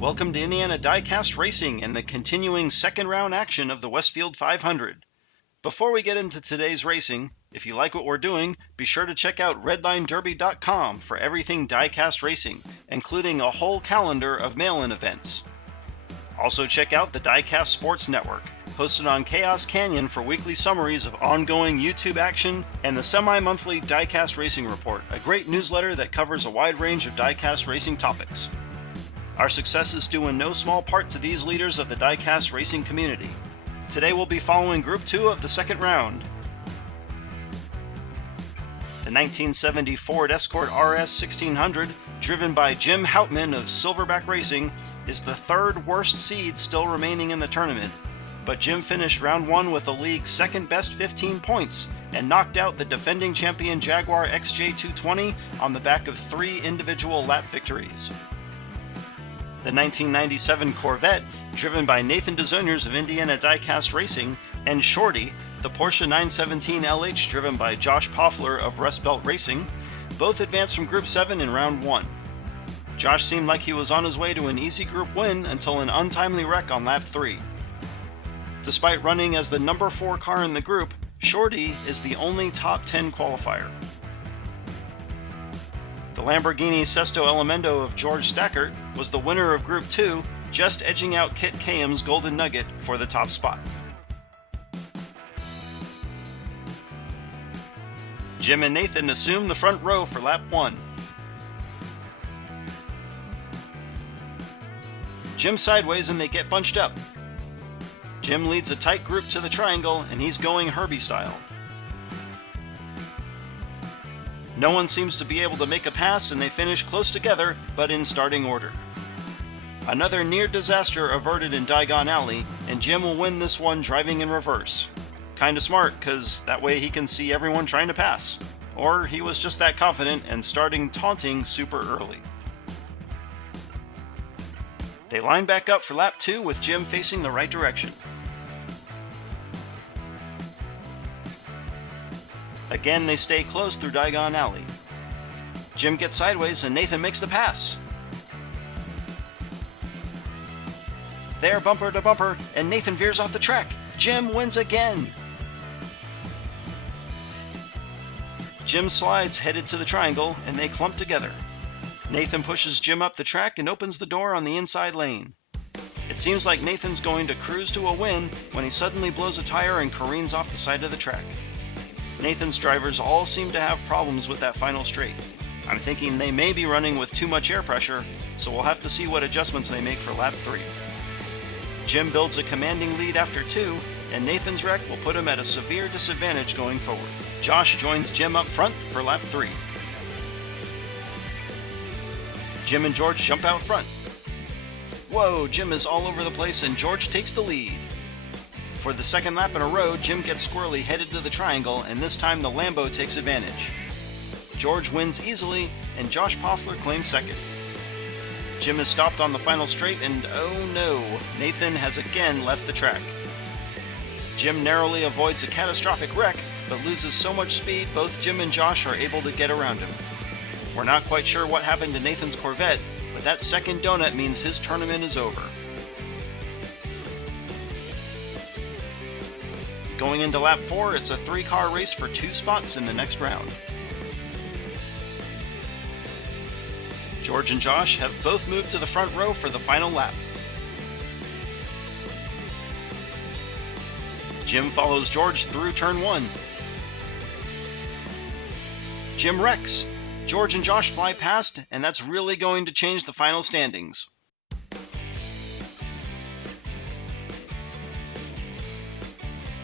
Welcome to Indiana Diecast Racing and the continuing second round action of the Westfield 500. Before we get into today's racing, if you like what we're doing, be sure to check out redlinederby.com for everything diecast racing, including a whole calendar of mail-in events. Also check out the Diecast Sports Network, hosted on Chaos Canyon for weekly summaries of ongoing YouTube action, and the semi-monthly Diecast Racing Report, a great newsletter that covers a wide range of diecast racing topics. Our success is due in no small part to these leaders of the diecast racing community. Today we'll be following Group 2 of the second round. The 1970 Ford Escort RS 1600, driven by Jim Houtman of Silverback Racing, is the third worst seed still remaining in the tournament, but Jim finished round 1 with the league's second best 15 points and knocked out the defending champion Jaguar XJ220 on the back of 3 individual lap victories. The 1997 Corvette, driven by Nathan DeZoniers of Indiana Diecast Racing, and Shorty, the Porsche 917 LH driven by Josh Poffler of Rust Belt Racing, both advanced from Group 7 in round 1. Josh seemed like he was on his way to an easy group win until an untimely wreck on lap 3. Despite running as the number 4 car in the group, Shorty is the only top 10 qualifier. The Lamborghini Sesto Elemento of George Stackert was the winner of Group 2, just edging out Kit Kayham's Golden Nugget for the top spot. Jim and Nathan assume the front row for lap 1. Jim sideways and they get bunched up. Jim leads a tight group to the triangle and he's going Herbie style. No one seems to be able to make a pass and they finish close together, but in starting order. Another near disaster averted in Diagon Alley, and Jim will win this one driving in reverse. Kinda smart, cause that way he can see everyone trying to pass. Or he was just that confident and starting taunting super early. They line back up for lap 2 with Jim facing the right direction. Again, they stay close through Diagon Alley. Jim gets sideways and Nathan makes the pass. They're bumper to bumper and Nathan veers off the track. Jim wins again. Jim slides headed to the triangle and they clump together. Nathan pushes Jim up the track and opens the door on the inside lane. It seems like Nathan's going to cruise to a win when he suddenly blows a tire and careens off the side of the track. Nathan's drivers all seem to have problems with that final straight. I'm thinking they may be running with too much air pressure, so we'll have to see what adjustments they make for lap 3. Jim builds a commanding lead after 2, and Nathan's wreck will put him at a severe disadvantage going forward. Josh joins Jim up front for lap 3. Jim and George jump out front. Whoa, Jim is all over the place and George takes the lead. For the second lap in a row, Jim gets squirrely headed to the triangle, and this time the Lambo takes advantage. George wins easily, and Josh Poffler claims second. Jim is stopped on the final straight, and oh no, Nathan has again left the track. Jim narrowly avoids a catastrophic wreck, but loses so much speed both Jim and Josh are able to get around him. We're not quite sure what happened to Nathan's Corvette, but that second donut means his tournament is over. Going into lap 4, it's a 3-car race for 2 spots in the next round. George and Josh have both moved to the front row for the final lap. Jim follows George through turn 1. Jim wrecks. George and Josh fly past, and that's really going to change the final standings.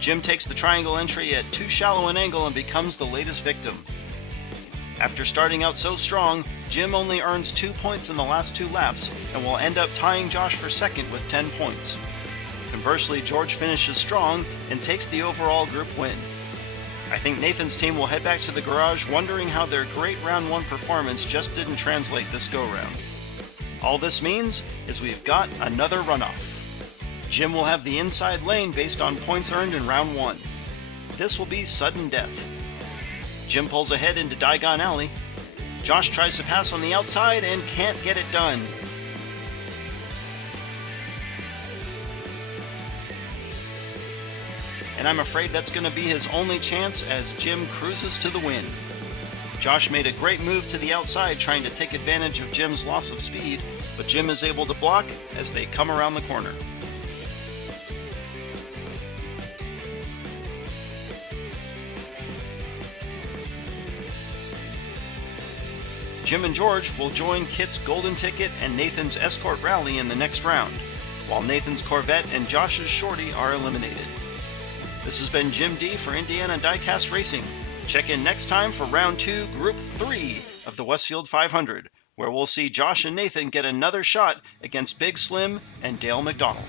Jim takes the triangle entry at too shallow an angle and becomes the latest victim. After starting out so strong, Jim only earns 2 points in the last 2 laps and will end up tying Josh for second with 10 points. Conversely, George finishes strong and takes the overall group win. I think Nathan's team will head back to the garage wondering how their great round 1 performance just didn't translate this go-round. All this means is we've got another runoff. Jim will have the inside lane based on points earned in round 1. This will be sudden death. Jim pulls ahead into Diagon Alley. Josh tries to pass on the outside and can't get it done. And I'm afraid that's going to be his only chance as Jim cruises to the win. Josh made a great move to the outside trying to take advantage of Jim's loss of speed, but Jim is able to block as they come around the corner. Jim and George will join Kit's Golden Ticket and Nathan's Escort Rally in the next round, while Nathan's Corvette and Josh's Shorty are eliminated. This has been Jim D for Indiana Diecast Racing. Check in next time for Round 2, Group 3 of the Westfield 500, where we'll see Josh and Nathan get another shot against Big Slim and Dale McDonald.